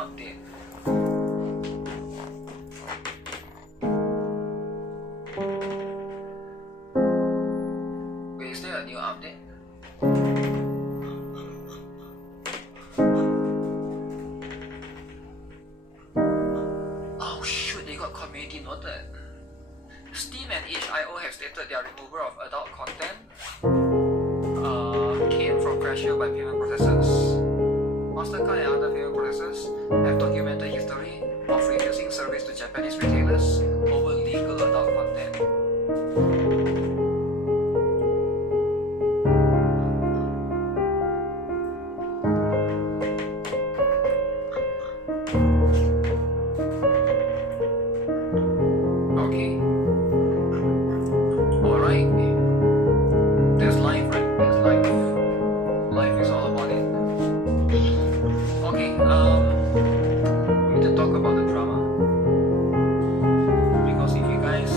update. Wait, is there a new update? Oh shoot, they got community noted. Steam and itch.io have stated their removal of adult content came from pressure by payment processors. Mastercard and other payment processors have documented history of refusing service to Japanese retailers over legal adult content. Okay. Alright. There's life, right? There's life. Life is all about it. Okay, we need to talk about the drama. Because if you guys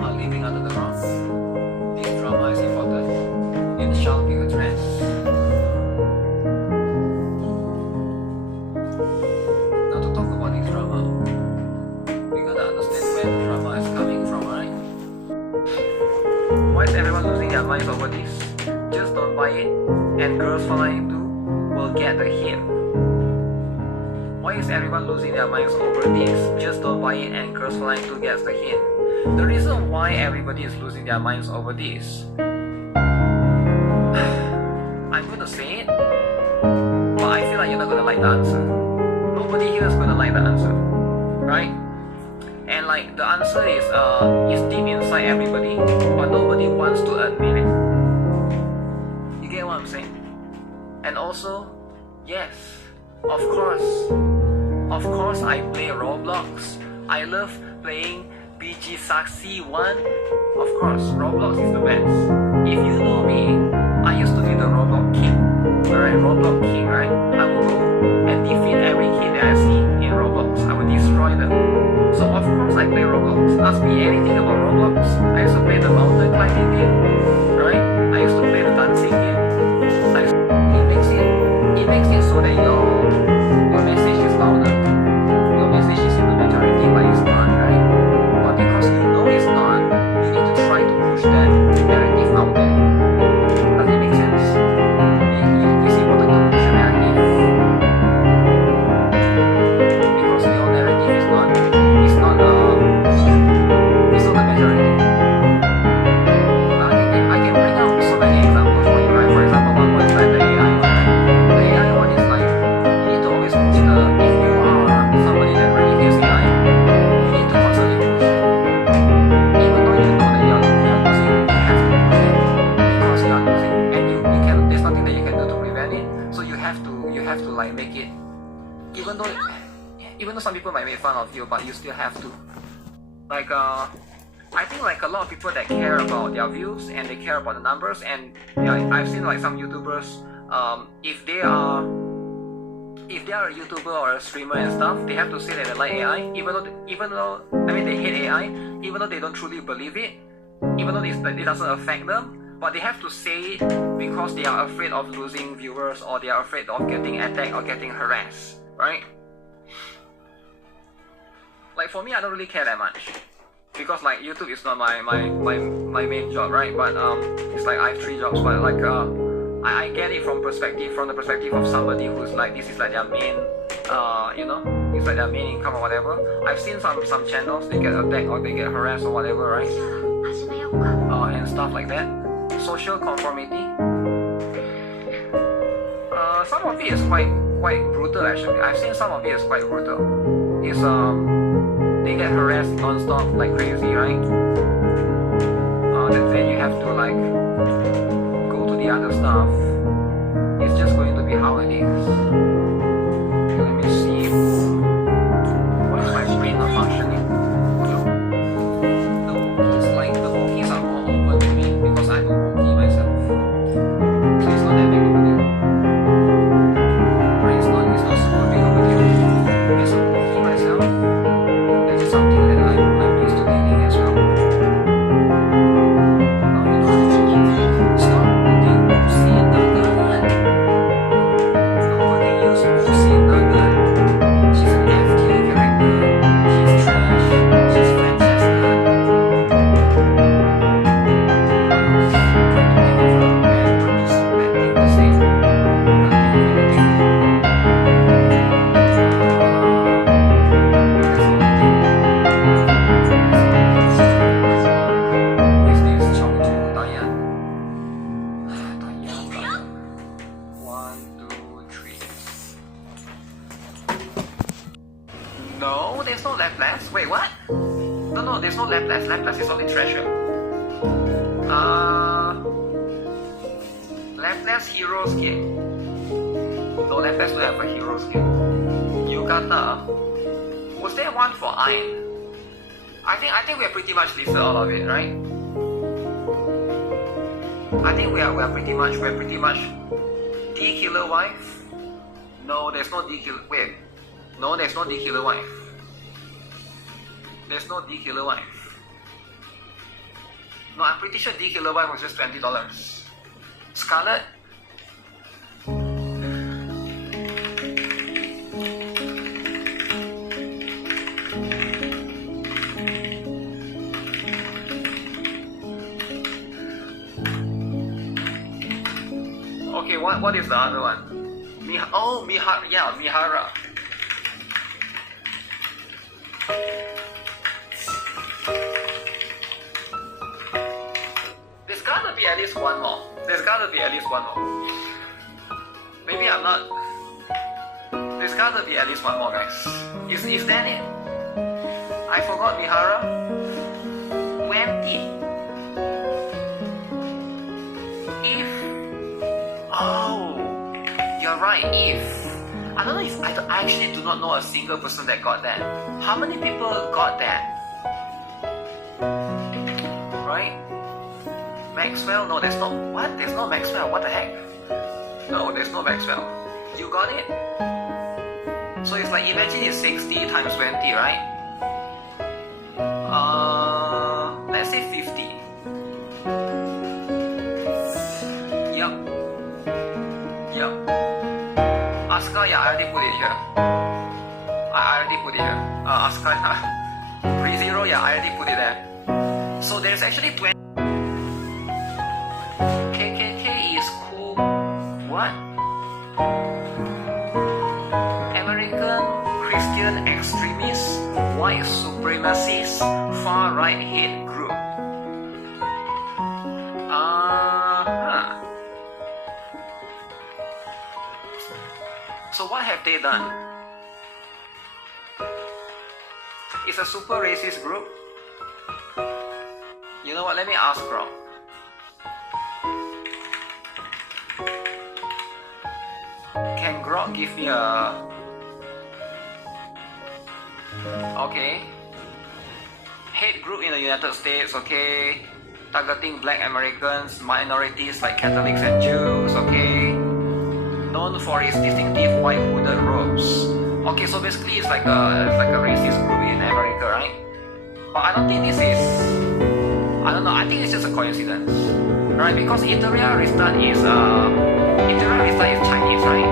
are living under the rock, this drama is important. It shall be addressed. Now to talk about this drama, we gotta understand where the drama is coming from, right? Why is everyone losing their minds over this? Just don't buy it, and girls following too will get the hint. Why is everyone losing their minds over this? Just don't buy it, and girls following too gets the hint. The reason why everybody is losing their minds over this, I'm gonna say it, but I feel like you're not gonna like the answer. Nobody here is gonna like the answer, right? And like the answer is deep inside everybody, but nobody wants to admit it. You get what I'm saying? And also, yes, of course I play Roblox. I love playing BG Saxi 1. Of course, Roblox is the best. If you know me, I used to be the Roblox king. Alright, Roblox king, right? I will go and defeat every kid that I see in Roblox. I will destroy them. So of course I play Roblox. Ask me anything about Roblox. I used to play the mountain climbing game, right? I used to play the dancing game. It makes it so that your message is louder. Your message is in the majority, but it's not, right? But because you know it's not, you need to try to push that narrative out there. Does it make sense? It's important to push a narrative. Because your narrative is not the majority. I can bring out so many examples for you, right? For example, one was like the AI one, right? The AI one is like, you need to always push if you are somebody that really hates AI, you need to constantly push. Even though you know that you're losing, you have to push it because you are losing. And there's nothing that you can do to prevent it. So you have to like make it, even though some people might make fun of you, but you still have to. Like I think like a lot of people that care about their views and they care about the numbers, and I've seen like some YouTubers, if they are a YouTuber or a streamer and stuff, they have to say that they like AI, even though I mean they hate AI, even though they don't truly believe it, even though it doesn't affect them, but they have to say it because they are afraid of losing viewers, or they are afraid of getting attacked or getting harassed, right? Like for me, I don't really care that much. Because like YouTube is not my main job, right? But it's like I have 3 jobs, but like I get it from the perspective of somebody who's like, this is like their main it's like their main income or whatever. I've seen some channels, they get attacked or they get harassed or whatever, right? And stuff like that. Social conformity. Some of it is quite brutal actually. I've seen some of it is quite brutal. It's they get harassed non-stop like crazy, right? Then you have to like go to the other stuff. It's just going to be how it is. Okay, let me see. Why is my brain not functioning? The cookies are more open to me because I'm a cookie myself. So it's not that big of a deal. Right? It's not super big of a deal. It's a cookie myself. That's something that I'm used to eating as well. Stop putting pussy nugget. Nobody use pussy nugget. there's no Laplace. Wait, what? No, there's no Laplace. Laplace is only treasure. Laplace hero skin. No, Laplace will have a hero skin. Yukata. Was there one for iron? I think we are pretty much listed all of it, right? I think we are pretty much D killer wife. No, there's no D killer. Wait, no, there's no D killer wife. There's no D killer wife. No, I'm pretty sure D killer wife was just $20. Scarlet. Okay, what is the other one? Mihara. There's gotta be at least one more. Maybe I'm not. There's gotta be at least one more, guys. Is that it? I forgot Mihara. 20. Oh, you're right. If I don't know if I actually do not know a single person that got that. How many people got that? Right? Maxwell? No, there's no. What? There's no Maxwell. What the heck? No, there's no Maxwell. You got it? So it's like, imagine it's 60 times 20, right? Let's say 50. Yep. Asuka, yeah, I already put it here. Asuka, 3-0, yeah, I already put it there. So there's actually 20. KKK is cool. What? American Christian extremists, white supremacists, far right hate group. So what have they done? It's a super racist group. You know what? Let me ask Grok. Can Grok give me a... Okay. Hate group in the United States, okay. Targeting black Americans, minorities like Catholics and Jews, okay. Known for its distinctive white hooded robes. Okay, so basically it's like a racist group in America, right? But I don't think this is... I don't know, I think it's just a coincidence. Right? Because Iteria Restart is Chinese, right?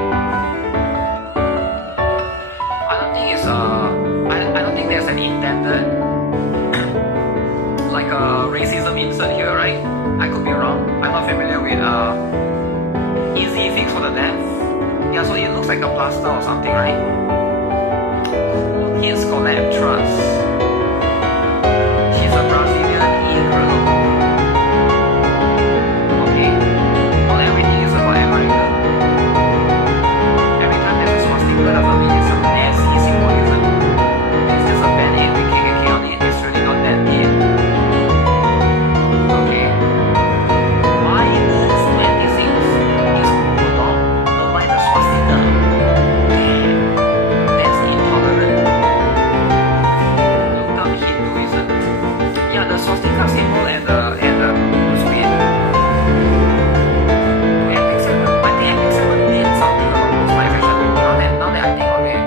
I don't think it's I don't think there's an intended like a racism insert here, right? I could be wrong. I'm not familiar with easy fix for the deaf. Yeah, so it looks like a plaster or something, right? Cool Kids Collab Trust. She's a Brazilian e-girl. Okay, not everything is about America. Every time there's a swastika doesn't mean it's some Nazi symbolism. It's just a band-aid with KKK on it. It's really not that deep. Okay. Minus 26 is cool, dog. Don't mind the swastika. Damn, that's intolerant. Look up Hinduism. Yeah, the swastika symbol and the spin. Epic 7. I think Epic 7 did something along those lines actually. Now that I think of it.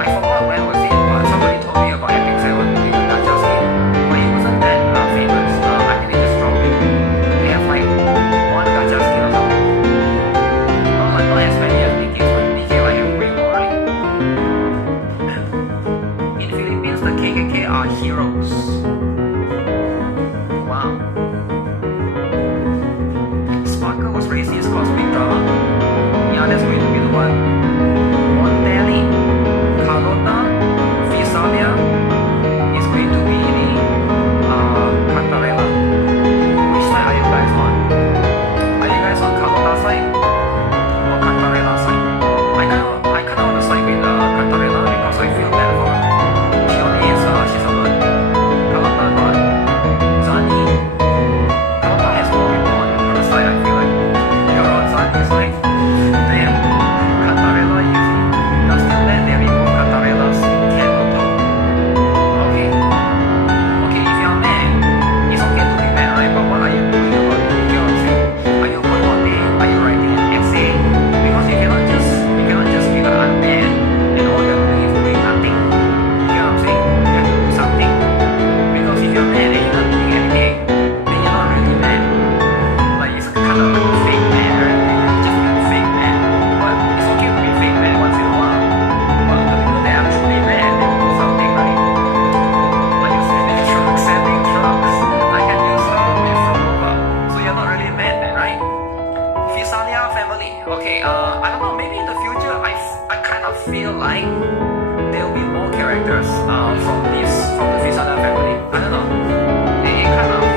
I forgot when was it, but somebody told me about Epic 7 doing a gacha skin. But it wasn't that famous. I think they just dropped it. They have like one gacha skin or something. Not as many as Nikki's, but Nikki like have way more, right? In Philippines, the KKK are heroes. Wow. Sparker was racist cause big drama. Yeah, that's going to be the one. Montelli, Carlota, Visalia is going to be the Cantarella. Which side are you guys on? Are you guys on Carlota side or Cantarella side? I kind of on the side with Cantarella because I feel bad for her. She Visalia family. Okay, I don't know, maybe in the future I kind of feel like there will be more characters from the Visalia family. I don't know. It kind of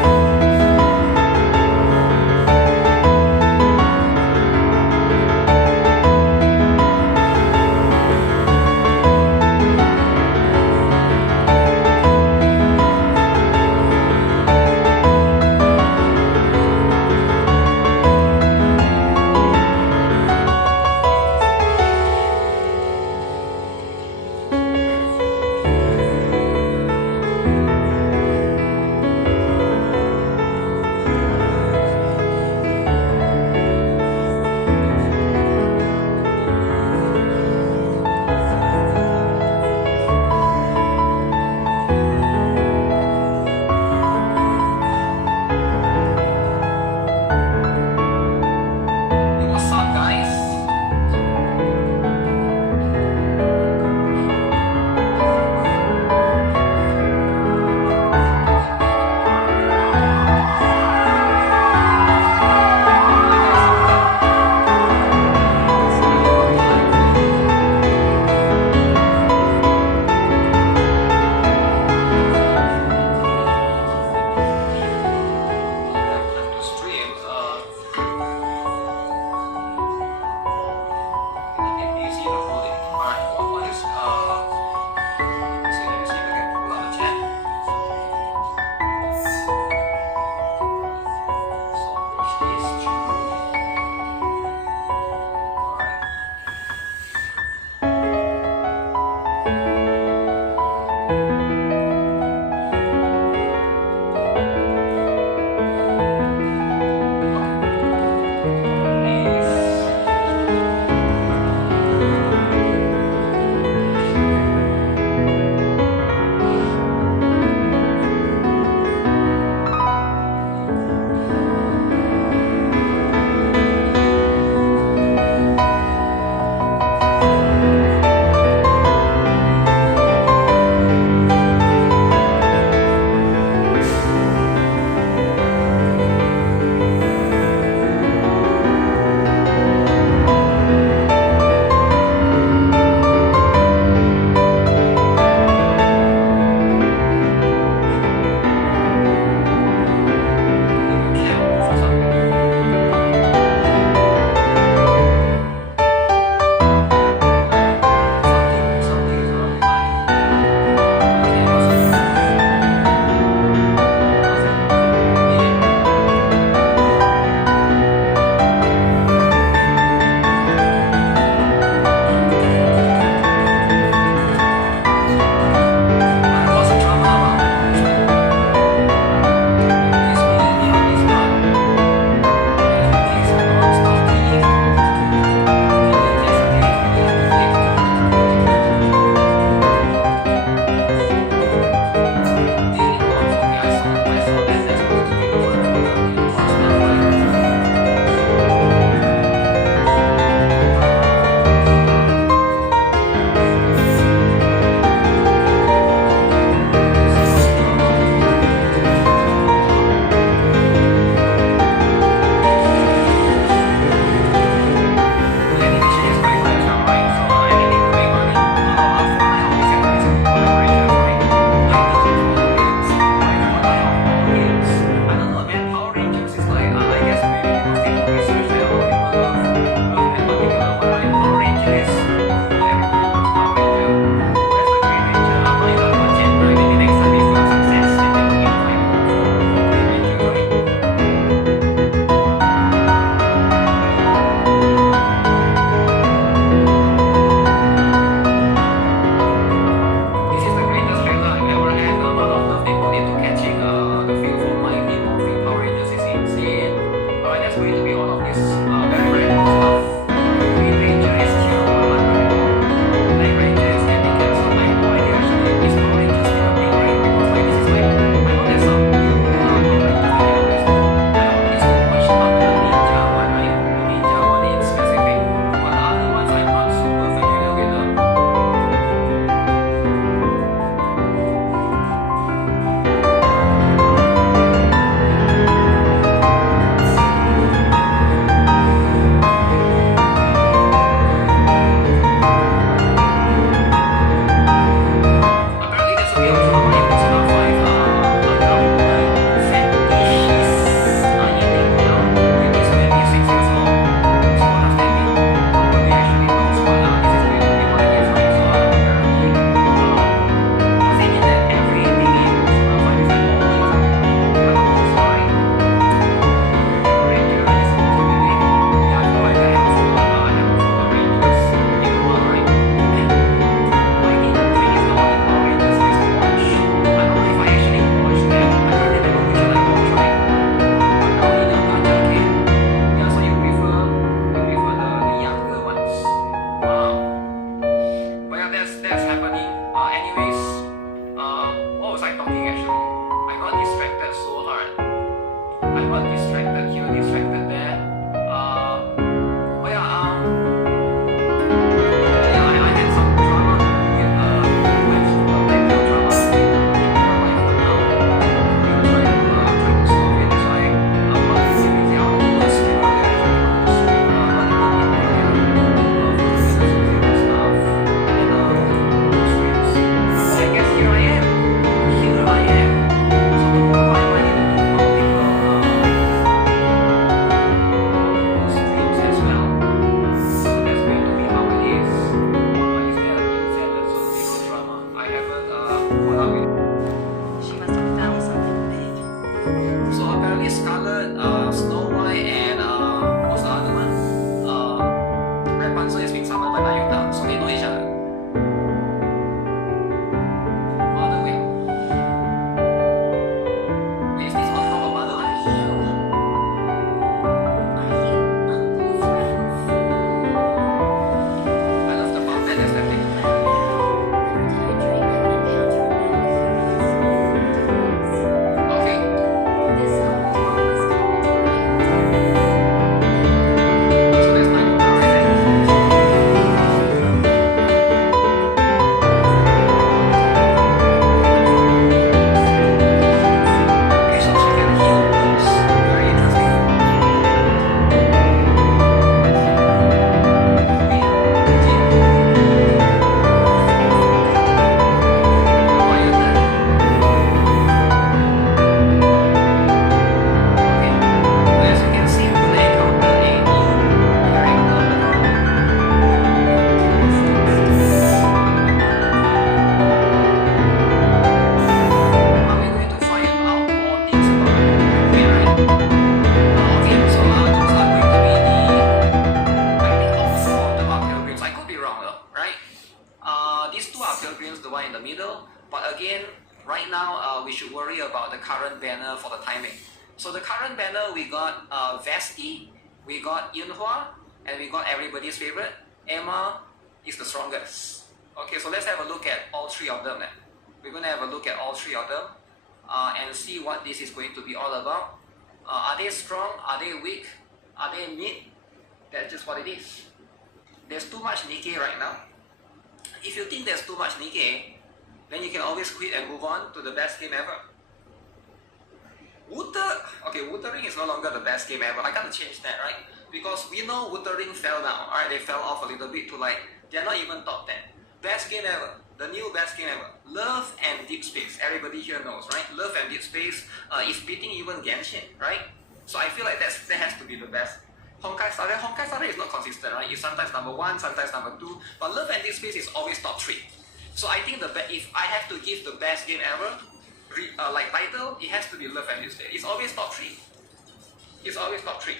again, right now we should worry about the current banner for the timing. So the current banner, we got Vesti, we got Yunhua, and we got everybody's favorite, Emma is the strongest. Okay, so let's have a look at all three of them then. We're going to have a look at all three of them and see what this is going to be all about. Are they strong? Are they weak? Are they mid? That's just what it is. There's too much Nikkei right now. If you think there's too much Nikkei, then you can always quit and move on to the best game ever. Wuthering is no longer the best game ever. I gotta change that, right? Because we know Wuthering fell down. Alright, they fell off a little bit to like, they're not even top 10. Best game ever. The new best game ever. Love and Deep Space. Everybody here knows, right? Love and Deep Space is beating even Genshin, right? So I feel like that has to be the best. Honkai Star Rail is not consistent, right? It's sometimes number 1, sometimes number 2. But Love and Deep Space is always top 3. So I think if I have to give the best game ever, like title, it has to be Love and Deep Space. It's always top 3. It's always top 3.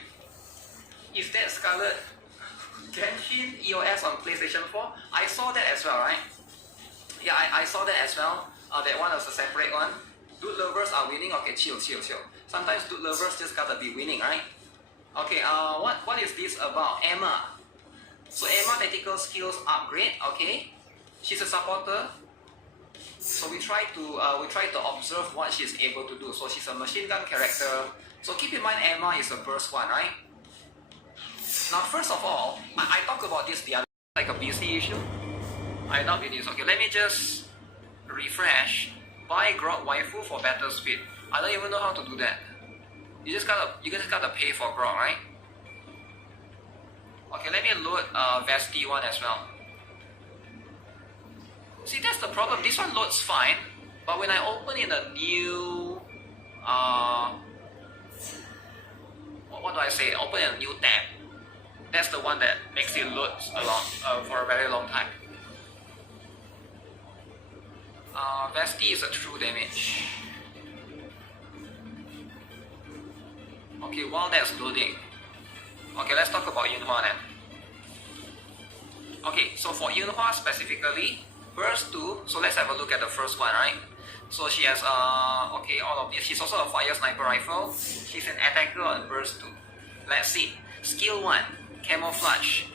Is that Scarlet Genshin EOS on PlayStation 4? I saw that as well, right? Yeah, I saw that as well. That one was a separate one. Dude lovers are winning. Okay, chill. Sometimes dude lovers just gotta be winning, right? Okay, what is this about? Emma. So Emma tactical skills upgrade. Okay, she's a supporter. So we try to observe what she's able to do. So she's a machine gun character. So keep in mind Emma is a burst one, right? Now first of all, I talked about this the other like a BC issue. I doubt it is. Okay, let me just refresh. Buy Grog waifu for better speed. I don't even know how to do that. You just gotta pay for Grog, right? Okay, let me load Vesti one as well. See, that's the problem. This one loads fine, but when I open in a new what do I say? Open a new tab. That's the one that makes it load for a very long time. Vesti is a true damage. Okay, while that's loading. Okay, let's talk about Yunhua then. Okay, so for Yunhua specifically, burst 2, so let's have a look at the first one, right? So she has, okay, all of this. She's also a fire sniper rifle. She's an attacker on burst 2. Let's see. Skill 1, camouflage.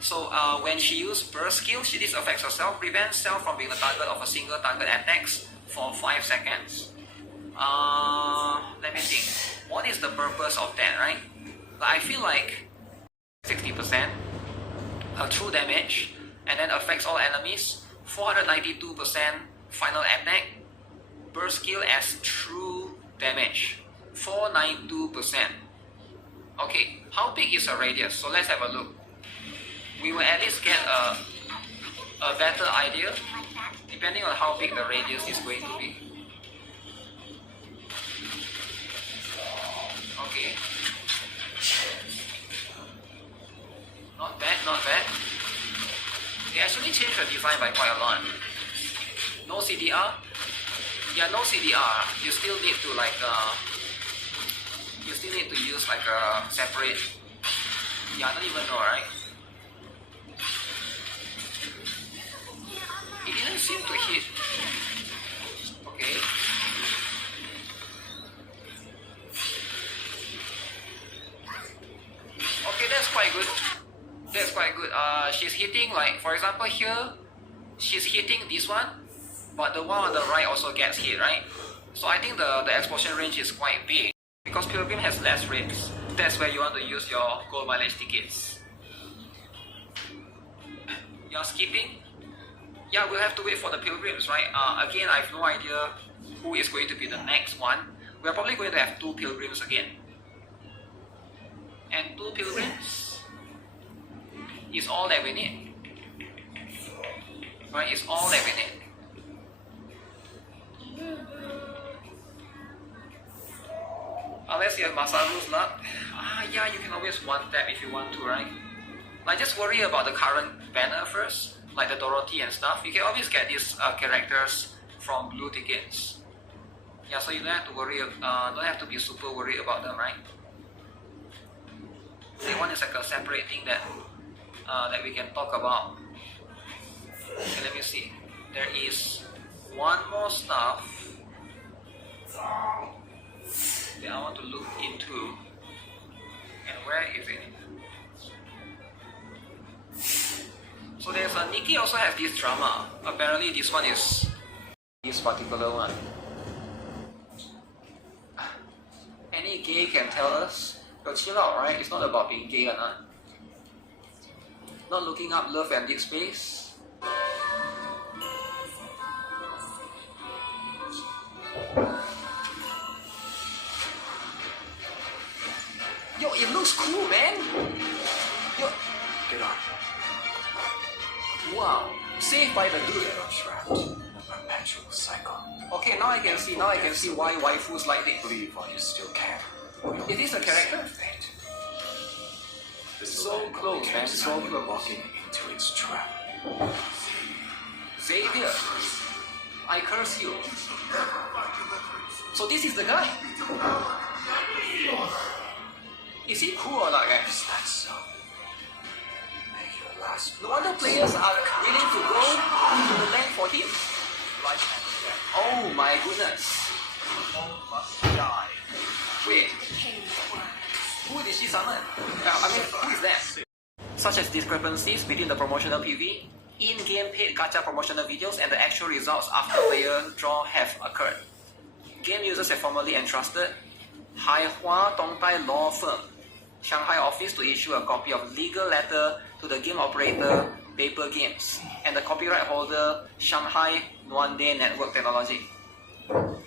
So when she uses burst skill, she disaffects herself, prevents self from being the target of a single target attacks for 5 seconds. Let me think. What is the purpose of that, right? I feel like 60% true damage, and then affects all enemies. 492% final attack. Burst skill as true damage. 492%. Okay, how big is her radius? So let's have a look. We will at least get a better idea depending on how big the radius is going to be. Okay. Not bad. They actually changed the design by quite a lot. No CDR? Yeah, no CDR. You still need to use like a separate. Yeah, I don't even know, right? It didn't seem to hit. Okay. Okay, that's quite good. That's quite good. She's hitting, like, for example here, she's hitting this one, but the one on the right also gets hit, right? So I think the explosion range is quite big. Because Pilgrim has less range, that's where you want to use your gold mileage tickets. You're skipping? Yeah, we'll have to wait for the Pilgrims, right? Again, I have no idea who is going to be the next one. We're probably going to have 2 Pilgrims again. And 2 Pilgrims is all that we need. Right, it's all that we need. Unless you have Masaru's luck. Yeah, you can always one tap if you want to, right? Like, just worry about the current banner first, like the Dorothy and stuff. You can always get these characters from blue tickets. Yeah, so you don't have to worry, don't have to be super worried about them, right? That one is like a separate thing that we can talk about. Okay, let me see. There is one more stuff that I want to look into. And where is it? So there's a Nikki also has this drama. Apparently this one is this particular one. Any gay can tell us, but chill out, right? It's not about being gay or not. Not looking up love and deep space. Yo, it looks cool, man. Yo, Get on. wow, saved by the dude. Get on trapped in a perpetual cycle. Okay, now I can see why waifus like it. Believe while you still can. It is a character. Fate. This So land close, only man, keeps so you close. walking into its trap. Xavier, I curse you. So this is the guy. Is he cool or not, guys? Is that so? Make your last No wonder players are willing to go to the land for him. life and death. Oh my goodness. All must die. Wait, who did she summon? I mean, who is that? Such as discrepancies between the promotional PV, in-game paid gacha promotional videos, and the actual results after player draw have occurred. Game users have formally entrusted Haihua Dongtai Law Firm, Shanghai office to issue a copy of legal letter to the game operator Paper Games and the copyright holder Shanghai Nuande Network Technology.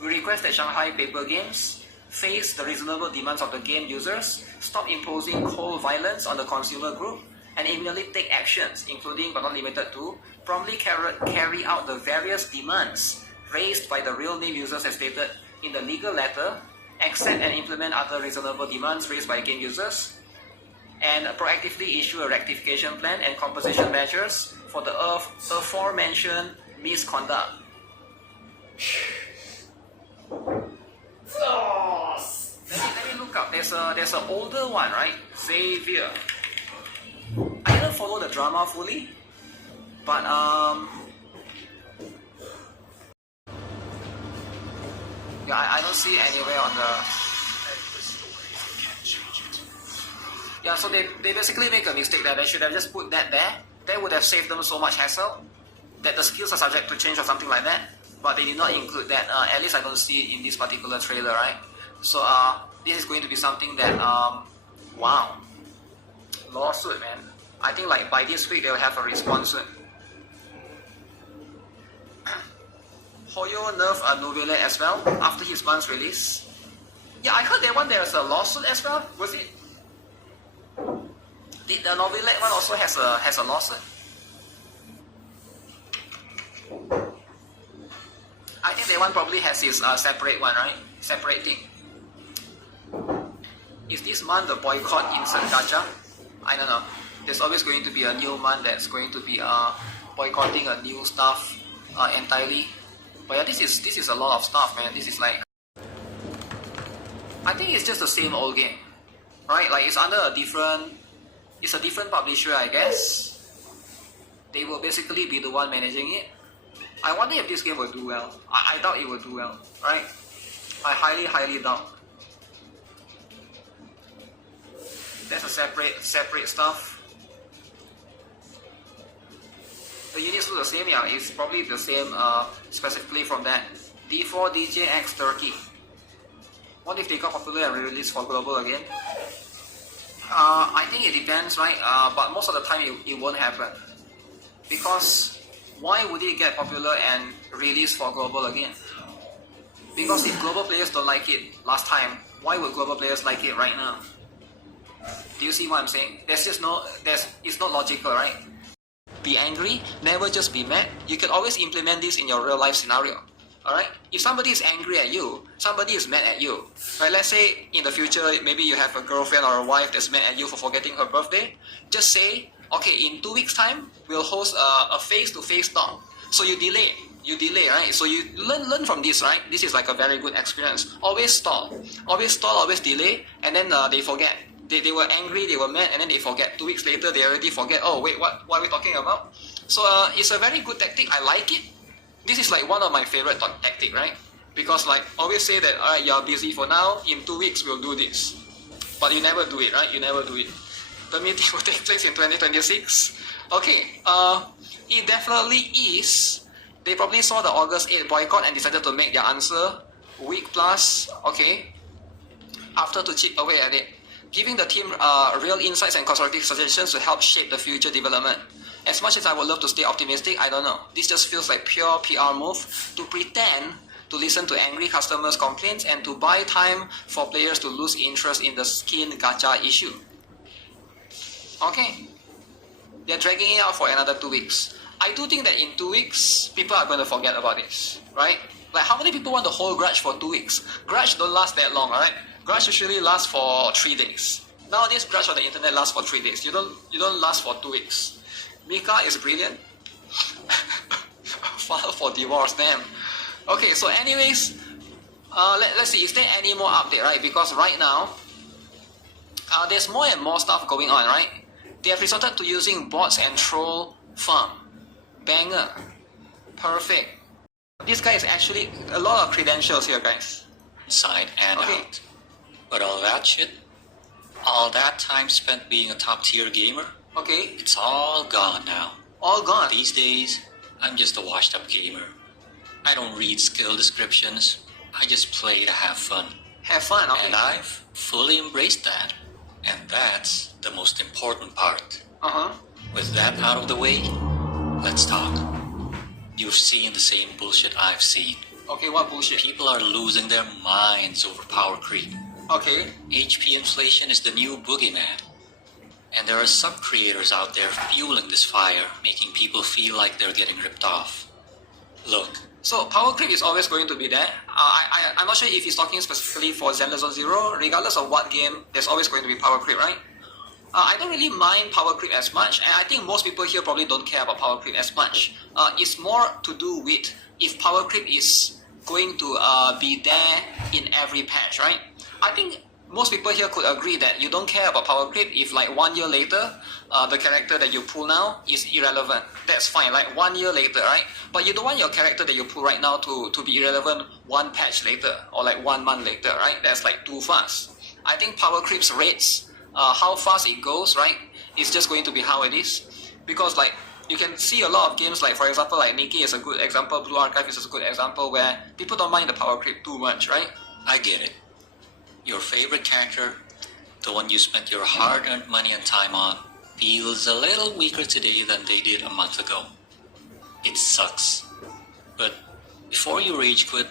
We request that Shanghai Paper Games face the reasonable demands of the game users, stop imposing cold violence on the consumer group, and immediately take actions, including but not limited to, promptly carry out the various demands raised by the real name users as stated in the legal letter, accept and implement other reasonable demands raised by game users, and proactively issue a rectification plan and compensation measures for the aforementioned misconduct. Let me look up. There's an older one, right? Xavier. I didn't follow the drama fully, but yeah, I don't see anywhere on the. Yeah, so they basically make a mistake there. They should have just put that there. That would have saved them so much hassle. That the skills are subject to change or something like that. But they did not include that. At least I don't see it in this particular trailer, right? So this is going to be something that wow, lawsuit, man. I think like by this week they'll have a response soon. Hoyo nerfed a novella as well after his month's release. Yeah, I heard that one there's a lawsuit as well. Was it? Did the novella one also has a lawsuit? I think that one probably has his separate one, right? Separate thing. Is this month the boycott insert gacha? I don't know. There's always going to be a new month that's going to be boycotting a new stuff entirely. But yeah, this is a lot of stuff, man. This is like, I think it's just the same old game, right? Like it's under a different publisher, I guess. They will basically be the one managing it. I wonder if this game will do well. I doubt it will do well, right? I highly doubt. That's a separate stuff. The units look the same, yeah. It's probably the same specifically from that. D4 DJX Turkey. What if they got popular and re-released for global again? I think it depends, right? But most of the time it won't happen. Because why would it get popular and release for global again? Because if global players don't like it last time, why would global players like it right now? Do you see what I'm saying? It's not logical, right? Be angry, never just be mad. You can always implement this in your real life scenario. Alright? If somebody is angry at you, somebody is mad at you. Right? Let's say in the future, maybe you have a girlfriend or a wife that's mad at you for forgetting her birthday. Just say, okay, in 2 weeks' time, we'll host a face-to-face talk. So you delay, right? So you learn from this, right? This is like a very good experience. Always stall, always delay, and then they forget. They were angry, they were mad, and then they forget. 2 weeks later, they already forget. Oh wait, what are we talking about? So it's a very good tactic. I like it. This is like one of my favorite tactic, right? Because like always say that, alright, you're busy for now, in 2 weeks we'll do this. But you never do it, right? You never do it. The meeting will take place in 2026. Okay, it definitely is. They probably saw the August 8th boycott and decided to make their answer week plus, okay, after to chip away at it, giving the team real insights and constructive suggestions to help shape the future development. As much as I would love to stay optimistic, I don't know. This just feels like pure PR move to pretend to listen to angry customers' complaints and to buy time for players to lose interest in the skin gacha issue. Okay, they're dragging it out for another 2 weeks. I do think that in 2 weeks, people are going to forget about this, right? Like, how many people want to hold Grudge for 2 weeks? Grudge don't last that long, alright? Grudge usually lasts for 3 days. Nowadays, Grudge on the internet lasts for 3 days. You don't last for 2 weeks. Mika is brilliant. File for divorce, damn. Okay, so anyways, let's see, is there any more update, right? Because right now, there's more and more stuff going on, right? They have resorted to using bots and troll farm. Banger. Perfect. This guy is actually a lot of credentials here, guys. Inside and out. But all that shit, all that time spent being a top tier gamer, Okay, it's all gone now. all gone. These days, I'm just a washed up gamer. I don't read skill descriptions. I just play to have fun. Have fun, okay. And I've fully embraced that. And that's the most important part. Uh-huh. With that out of the way, let's talk. You've seen the same bullshit I've seen. Okay, what bullshit? People are losing their minds over power creep. Okay. HP inflation is the new boogeyman. And there are some creators out there fueling this fire, making people feel like they're getting ripped off. Look, So power creep is always going to be there. I'm not sure if he's talking specifically for Zenless Zone Zero. Regardless of what game, there's always going to be power creep, right? I don't really mind power creep as much, and I think most people here probably don't care about power creep as much. It's more to do with if power creep is going to be there in every patch, right? I think most people here could agree that you don't care about power creep if like 1 year later, the character that you pull now is irrelevant. That's fine, like 1 year later, right? But you don't want your character that you pull right now to be irrelevant 1 patch later or like 1 month later, right? That's like too fast. I think power creep's rates, how fast it goes, right? It's just going to be how it is. Because like, you can see a lot of games like, for example, like Nikki is a good example, Blue Archive is a good example where people don't mind the power creep too much, right? I get it. Your favorite character, the one you spent your hard-earned money and time on, feels a little weaker today than they did a month ago. It sucks. But before you rage quit,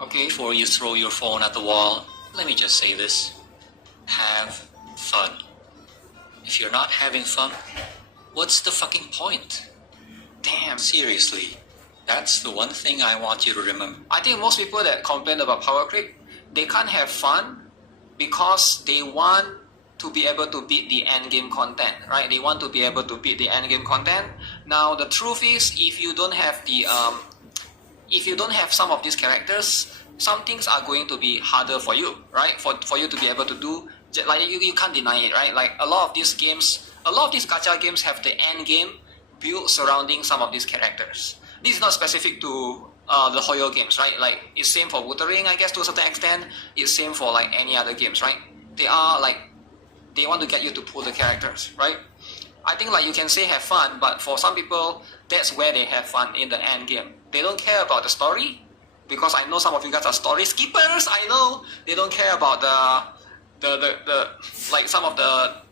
Okay. before you throw your phone at the wall, let me just say this. Have fun. If you're not having fun, what's the fucking point? Damn. Seriously, that's the one thing I want you to remember. I think most people that complain about power creep, they can't have fun because they want to be able to beat the end game content, right? They want to be able to beat the end game content. Now the truth is, if you don't have the if you don't have some of these characters, some things are going to be harder for you, right? For you to be able to do, like you can't deny it, right? Like a lot of these games, a lot of these gacha games have the end game built surrounding some of these characters. This is not specific to the Hoyo games, right? Like it's same for Wuthering, I guess, to a certain extent. It's same for like any other games, right? They are like, they want to get you to pull the characters, right? I think like you can say have fun, but for some people, that's where they have fun, in the end game. They don't care about the story, because I know some of you guys are story skippers. I know they don't care about the like some of the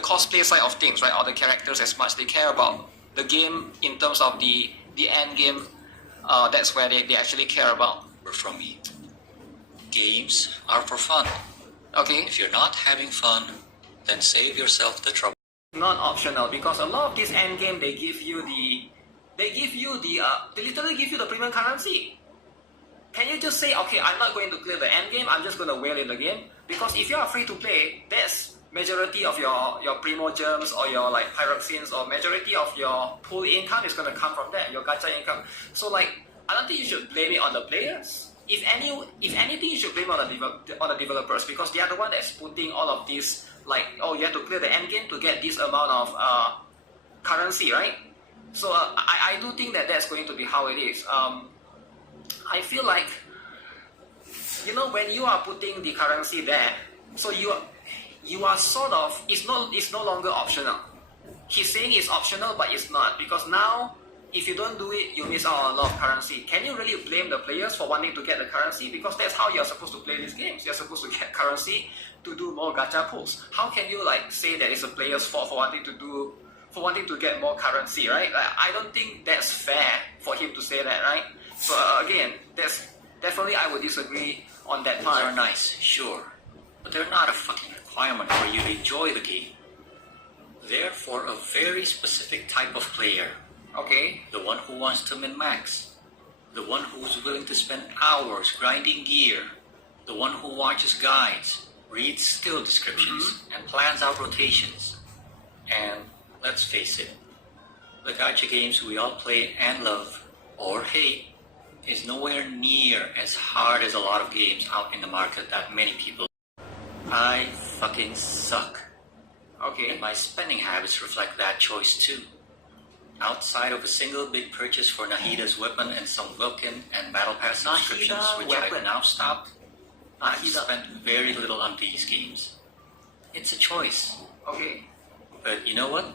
cosplay side of things, right? Or the characters as much. They care about the game in terms of the end game. That's where they actually care about. From me. Games are for fun. Okay, If you're not having fun, then save yourself the trouble. not optional, because a lot of this end game they literally give you the premium currency. Can you just say, okay, I'm not going to clear the end game, I'm just going to whale in the game? Because if you are free to play, that's majority of your primo gems or your like pyroxenes, or majority of your pool income is going to come from there, your gacha income. So like, I don't think you should blame it on the players. If anything, you should blame it on the developers, because they are the one that's putting all of this, like, oh, you have to clear the end game to get this amount of currency, right? So I do think that that's going to be how it is. I feel like, you know, when you are putting the currency there, so you are sort of, it's no longer optional. He's saying it's optional, but it's not, because now if you don't do it, you miss out on a lot of currency. Can you really blame the players for wanting to get the currency? Because that's how you're supposed to play these games. You're supposed to get currency to do more gacha pulls. How can you like say that it's a player's fault for wanting to get more currency, right? Like, I don't think that's fair for him to say that, right? So again, that's definitely, I would disagree on that part. They're nice, sure, but they're not a fucking requirement for you to enjoy the game. They're for a very specific type of player. Okay. The one who wants to min-max. The one who's willing to spend hours grinding gear. The one who watches guides, reads skill descriptions, and plans out rotations. And let's face it, the gacha games we all play and love, or hate, is nowhere near as hard as a lot of games out in the market that many people. I fucking suck. Okay. And my spending habits reflect that choice too. Outside of a single big purchase for Nahida's weapon and some Wilkin and Battle Pass subscriptions, which I've now stopped, I've spent very little on these games. It's a choice. Okay. But you know what?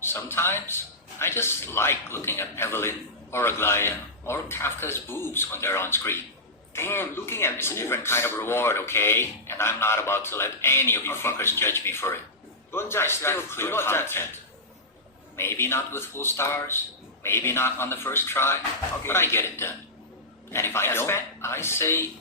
Sometimes I just like looking at Evelyn or Aglaya or Kafka's boobs when they're on screen. Damn, looking at It's a different kind of reward, okay? And I'm not about to let any of you fuckers judge me for it. Don't judge, Still guys. clear Do not judge. content. Maybe not with full stars, maybe not on the first try, Okay. but I get it done. And if I That's don't, fair. I say